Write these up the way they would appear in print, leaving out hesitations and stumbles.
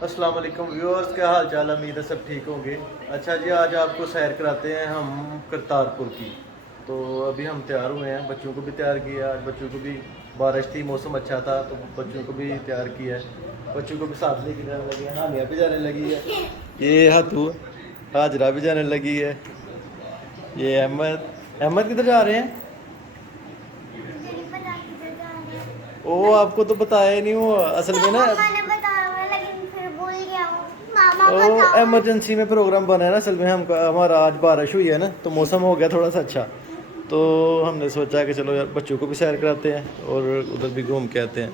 अस्सलाम वालेकुम व्यूअर्स, क्या हाल चाल। उम्मीद है सब ठीक होंगे। अच्छा जी, आज आपको सैर कराते हैं हम करतारपुर की। तो अभी हम तैयार हुए हैं, बच्चों को भी तैयार किया। आज बच्चों को भी बारिश थी, मौसम अच्छा था तो बच्चों को भी तैयार किया है। बच्चों को भी साथ लेके जाने लगे हैं। हानिया भी जाने लगी है, ये हाथू हाजरा भी जाने लगी है, ये अहमद। अहमद किधर जा रहे हैं? मुझे नहीं पता किधर जाना है। ओ, आपको तो बताया ही नहीं वो असल में ना। मम्मा ने बताया हुआ, लेकिन फिर भूल गया हूँ। मामा ओ, बताओ। इमरजेंसी में प्रोग्राम बना है ना। असल में हम हमारा आज बारिश हुई है ना, तो मौसम हो गया थोड़ा सा अच्छा। तो हमने सोचा कि चलो यार बच्चों को भी सैर कराते हैं और उधर भी घूम के आते हैं।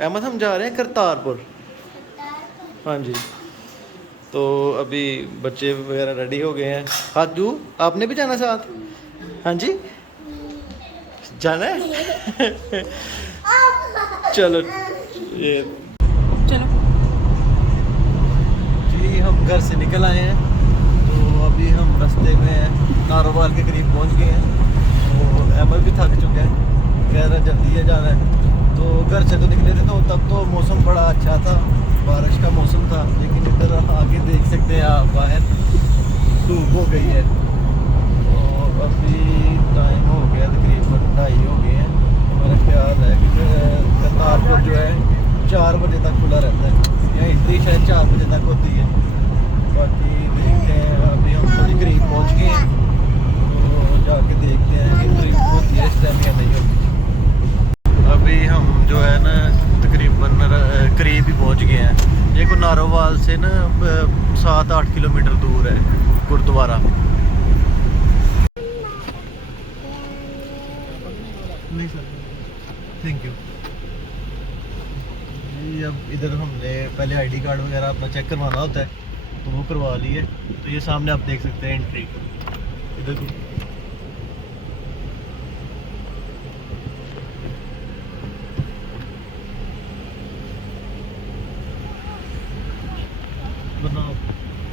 अहमद, हम जा रहे हैं करतारपुर। हाँ जी। तो अभी बच्चे वगैरह रेडी हो गए हैं। हाजू, आपने भी जाना साथ? हाँ जी, जाना है। चलो ये चलो। जी, हम घर से निकल आए हैं। तो अभी हम रास्ते में नारोवाल के करीब पहुंच गए हैं। तो अहमद भी थक चुका है, कह रहा जल्दी है जाना है। तो घर से तो निकले थे तो तब तो मौसम बड़ा अच्छा था, बारिश का मौसम था। लेकिन इधर आगे देख सकते हैं आप, बाहर धूप हो गई है। तो अभी टाइम हो गया तकरीबन 2:30 हो गए हैं। मेरा ख्याल है कि करतारपुर जो है 4 बजे तक खुला रहता है, या एंट्री शायद 4 बजे तक होती है। बाकी देखते हैं, अभी हम थोड़ी करीब पहुंच गए हैं। तो जाके देखते हैं कि एंट्री होती है इस टाइम या नहीं होती। अभी हम जो है ना तकरीबन करीब ही पहुंच गए हैं। ये को नारोवाल से ना 7-8 किलोमीटर दूर है गुरुद्वारा। नहीं सर, थैंक यू जी। अब इधर हमने पहले आईडी कार्ड वगैरह अपना चेक करवाना होता है, तो वो करवा लिए। तो ये सामने आप देख सकते हैं एंट्री इधर की। वरना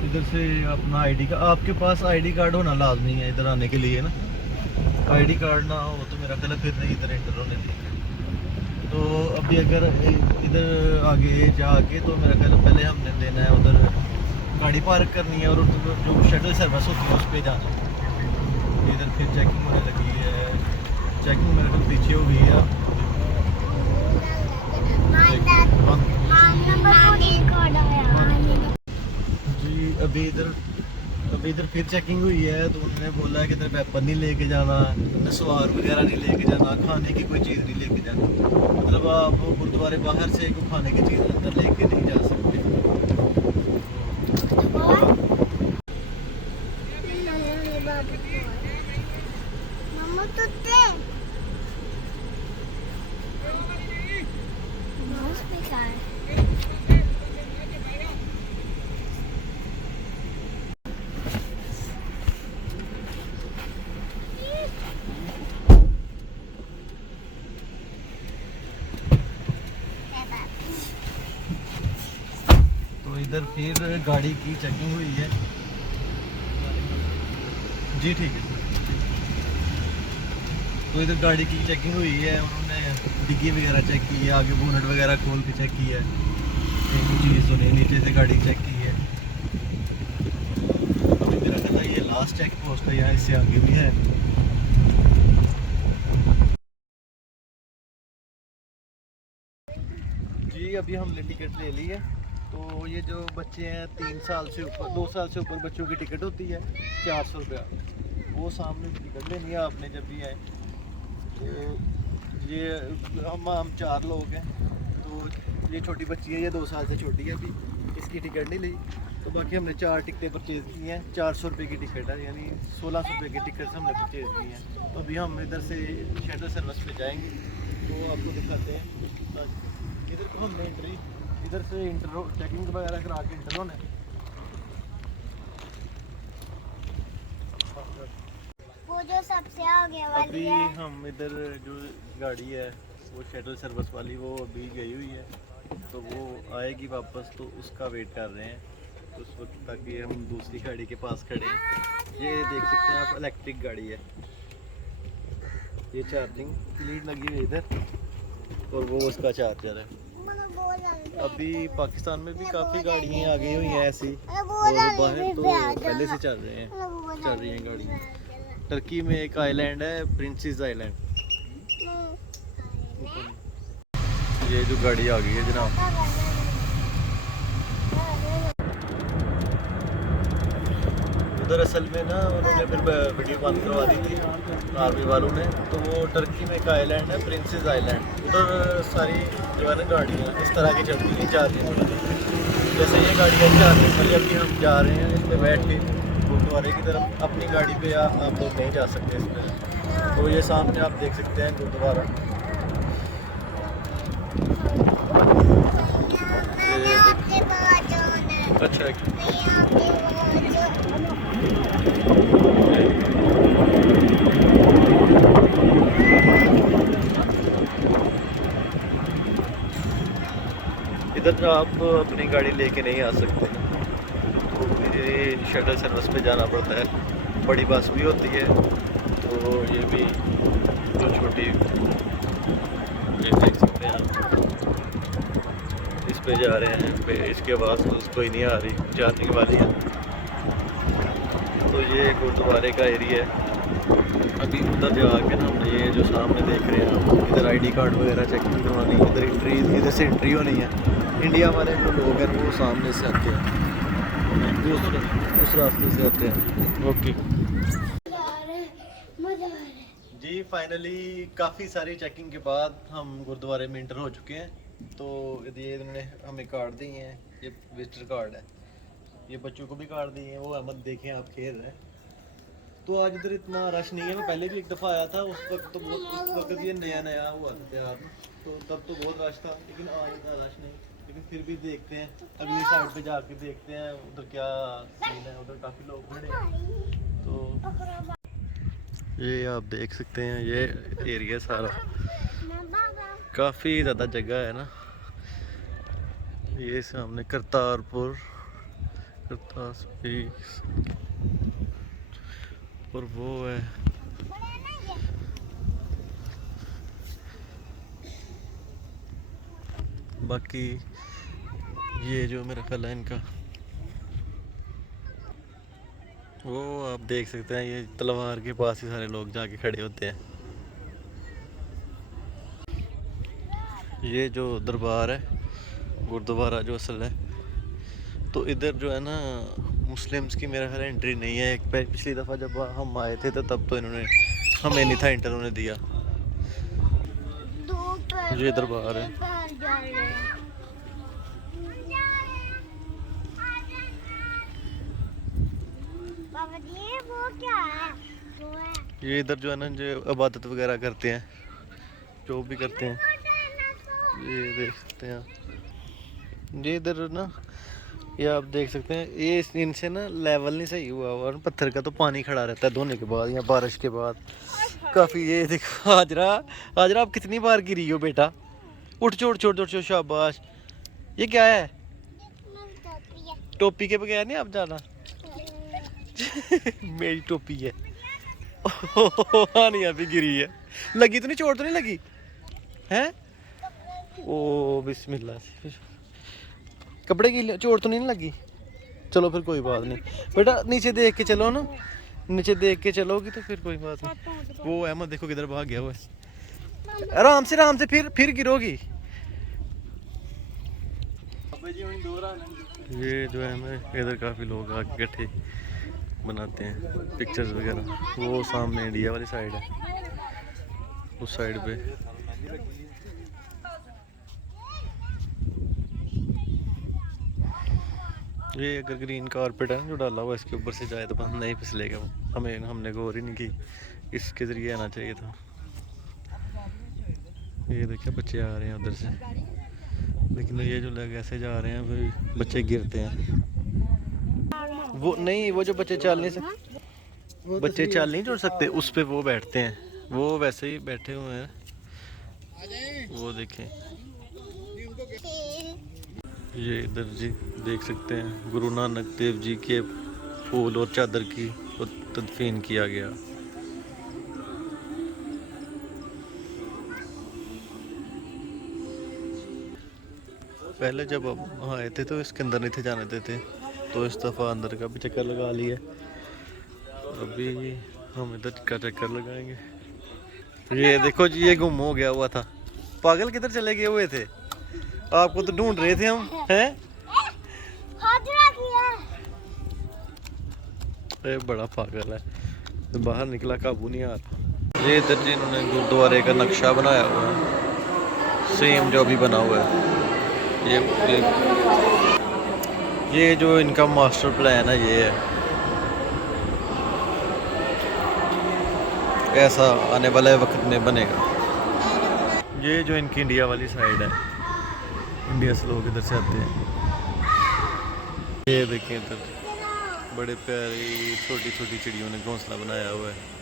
इधर से अपना आईडी का, आपके पास आईडी कार्ड होना लाजमी है इधर आने के लिए ना। आईडी कार्ड ना हो तो मेरा ख्याल है फिर नहीं इधर एंटर होने देंगे। तो अभी अगर इधर आगे जाके तो मेरा ख्याल है पहले हमने देना है उधर गाड़ी पार्क करनी है, और उधर जो शटल सर्विस होती है उस पर जाना है। इधर फिर चेकिंग होने लगी है। चेकिंग मेरे को पीछे हो गई है। जी, अभी इधर फिर चेकिंग हुई है। तो उन्होंने बोला है कि इधर पेपर नहीं लेके जाना, नसवार वगैरह नहीं लेके जाना, खाने की कोई चीज़ नहीं लेके जानी। मतलब आप गुरुद्वारे बाहर से कोई खाने की चीज़ अंदर लेके नहीं जा सकते। मम्मा तो दे। माउस पे क्या है? तो इधर फिर गाड़ी की चेकिंग हुई है। जी ठीक है। तो इधर गाड़ी की चेकिंग हुई है, उन्होंने डिग्गी वगैरह चेक की है, आगे बोनट वगैरह खोल के चेक की है। एक चीज़ तो नहीं, नीचे से गाड़ी चेक की है। अभी मेरा ख्याल है ये लास्ट चेक पोस्ट है, यहाँ इससे आगे भी है। जी, अभी हमने टिकट ले ली है। तो ये जो बच्चे हैं 3 साल से ऊपर, 2 साल से ऊपर बच्चों की टिकट होती है 400 रुपया। वो सामने की टिकट लेनी है आपने जब भी आए। तो ये हम 4 लोग हैं। तो ये छोटी बच्ची है, ये 2 साल से छोटी है, अभी इसकी टिकट नहीं ली। तो बाकी हमने 4 टिकटें परचेज़ की हैं। 400 रुपये की टिकट है, यानी 1600 रुपये की टिकट हमने परचेज़ की हैं। तो अभी हम इधर से शटल सर्विस पे जाएंगे, तो आपको दिखाते हैं। इधर को हमने एंट्री इधर से इंटर चेकिंग वगैरह करा के इंटर होना है। वो जो सबसे आगे वाली अभी है। हम इधर जो गाड़ी है वो शटल सर्विस वाली, वो अभी गई हुई है। तो वो आएगी वापस, तो उसका वेट कर रहे हैं। तो उस वक्त तक ये हम दूसरी गाड़ी के पास खड़े हैं। ये देख सकते हैं आप, इलेक्ट्रिक गाड़ी है। ये चार्जिंग की लीड लगी हुई है इधर, और वो उसका चार्जर है। मम्मा बोल अभी पाकिस्तान में भी काफ़ी गाड़ियाँ आ गई हुई हैं ऐसी, और बाहर तो पहले से चल रही हैं गाड़ियाँ। टर्की में एक आइलैंड है, प्रिंसेस आइलैंड। ये जो गाड़ी आ गई है जनाब, उधर असल में ना उन्होंने फिर वीडियो बंद करवा दी थी आर्मी वालों ने। तो वो टर्की में एक आइलैंड है, प्रिंसेस आइलैंड। उधर सारी जो है ना गाड़ियाँ इस तरह की चलती हैं चार्जिंग वाली। जैसे ये गाड़ियाँ चार्जिंग वाली, अभी हम जा रहे हैं इसमें बैठ के गुरुद्वारे की तरफ। अपनी गाड़ी पे आप लोग नहीं जा सकते इसमें। तो ये सामने आप देख सकते हैं गुरुद्वारा। अच्छा, इधर आप अपनी गाड़ी लेके नहीं आ सकते, तो ये शटल सर्विस पे जाना पड़ता है। बड़ी बस भी होती है, तो ये भी जो छोटी, ये देख सकते हैं आप, इस पे जा रहे हैं। इसके बाद कोई नहीं आ रही, जाने वाली है। तो ये गुरुद्वारे का एरिया है। अभी उधर जाके ना हमने ये जो सामने देख रहे हैं आप, इधर आईडी कार्ड वगैरह चेकिंग करवानी है। इधर से एंट्री होनी है। इंडिया वाले जो लोग हैं वो सामने से आते हैं, उस रास्ते से आते हैं। ओके जी, फाइनली काफ़ी सारी चेकिंग के बाद हम गुरुद्वारे में इंटर हो चुके हैं। तो ये इन्होंने हमें कार्ड दिए हैं, ये विजिटर कार्ड है। ये बच्चों को भी कार्ड दिए हैं। वो अहमद देखें आप खेल रहे हैं। तो आज इधर इतना रश नहीं है। मैं पहले भी एक दफ़ा आया था, उस वक्त ये नया हुआ था तैयार, तो तब तो बहुत रश था। लेकिन आज इतना रश नहीं। लेकिन फिर भी देखते हैं, अगली साइड पे जाके देखते हैं उधर क्या सीन है। उधर काफ़ी लोग खड़े हैं। तो ये आप देख सकते हैं, ये एरिया सारा काफ़ी ज़्यादा जगह है ना। ये सामने करतारपुर और वो है बाकी ये जो मेरा ख्याल है इनका, वो आप देख सकते हैं। ये तलवार के पास ही सारे लोग जाके खड़े होते हैं। ये जो दरबार है, गुरुद्वारा जो असल है, तो इधर जो है ना मुस्लिम्स की मेरा ख्याल एंट्री नहीं है। एक पिछली दफ़ा जब हम आए थे तो तब तो इन्होंने हमें नहीं था एंटर होने दिया। ये दरबार है। वो क्या है? ये इधर जो है ना जो इबादत वगैरह करते हैं, जो भी करते हैं, ये देख सकते हैं आप। ये इधर ना, ये आप देख सकते हैं, ये इनसे ना लेवल नहीं सही हुआ और पत्थर का तो पानी खड़ा रहता है धोने के बाद या बारिश के बाद काफ़ी। ये देखो हाजरा, हाजरा आप कितनी बार गिरी हो बेटा? उठ छोड़ शाबाश। ये क्या है? टोपी के बगैर नहीं आप जाना। मेरी टोपी है। नहीं अभी गिरी है। लगी तो नहीं, चोट तो नहीं लगी है? ओ बिस्मिल्लाह, कपड़े की चोट तो नहीं लगी? चलो फिर कोई बात नहीं बेटा, नीचे देख के चलो ना, नीचे देख के चलोगी तो फिर कोई बात नहीं। वो अहमद देखो किधर भाग गया वो है। आराम से फिर गिरोगी। ये जो है मैं इधर काफ़ी लोग आके इकट्ठे बनाते हैं पिक्चर्स वगैरह। वो सामने इंडिया वाली साइड है, उस साइड पे ये अगर ग्रीन कारपेट है जो डाला हुआ, इसके ऊपर से जाए तो बस नहीं फिसलेगा वो। हमने गौर ही नहीं की, इसके ज़रिए आना चाहिए था। ये देखिए बच्चे आ रहे हैं उधर से, लेकिन ये जो लोग ऐसे जा रहे हैं वो बच्चे गिरते हैं। वो नहीं, वो जो बच्चे चल नहीं सकते, बच्चे चल नहीं जुड़ सकते, उस पे वो बैठते हैं। वो वैसे ही बैठे हुए हैं, वो देखें। ये इधर जी देख सकते हैं, गुरु नानक देव जी के फूल और चादर की तदफीन किया गया। पहले जब हम आए थे तो इसके अंदर नहीं थे जाने देते, तो इस दफ़ा अंदर का भी चक्कर लगा लिया। अभी हम इधर का चक्कर लगाएंगे। ये देखो जी, ये गुम हो गया हुआ था। पागल किधर चले गए हुए थे? आपको तो ढूंढ रहे थे हम, हैं? ये बड़ा पागल है, तो बाहर निकला काबू नहीं आ रहा। ये इधर जी इन्होंने गुरुद्वारे का नक्शा बनाया हुआ है, सेम जो अभी बना हुआ है। ये जो इनका मास्टर प्लान है ये है, ऐसा आने वाले वक्त में बनेगा। ये जो इनकी इंडिया वाली साइड है, इंडिया से लोग इधर से आते हैं। ये देखें इधर बड़े प्यारी छोटी छोटी चिड़ियों ने घोंसला बनाया हुआ है।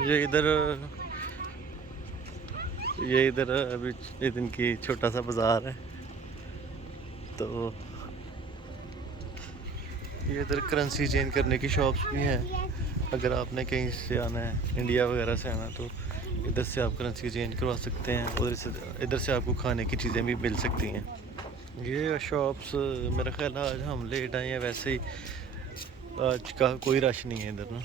ये इधर अभी इनकी छोटा सा बाजार है। तो ये इधर करेंसी चेंज करने की शॉप्स भी हैं। अगर आपने कहीं से आना है, इंडिया वगैरह से आना, तो इधर से आप करेंसी चेंज करवा सकते हैं। और इधर से आपको खाने की चीज़ें भी मिल सकती हैं। ये शॉप्स मेरा ख्याल है आज हम लेट आए हैं, वैसे ही आज का कोई रश नहीं है इधर ना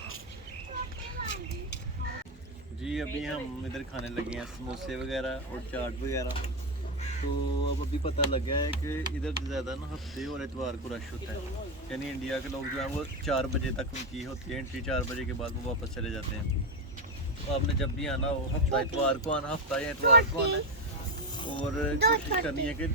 जी। अभी हम इधर खाने लगे हैं समोसे वगैरह और चाट वगैरह। तो अब अभी पता लगा है कि इधर ज़्यादा ना हफ्ते और इतवार को रश होता है। यानी इंडिया के लोग जो हैं वो 4 बजे तक उनकी होती है एंट्री, 4 बजे के बाद वो वापस चले जाते हैं। तो आपने जब भी आना हो, हफ्ता इतवार को आना, हफ्ता या इतवार को आना है। और कोशिश करनी है कि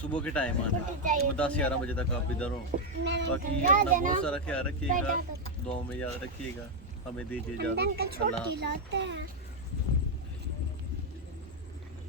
सुबह के टाइम आना, तो 10-11 बजे तक आप इधर हो। बाकी अपना बहुत सारा ख्याल रखिएगा, दुआ में याद रखिएगा। हमें दीजिए इजाज़त। अल्लाह।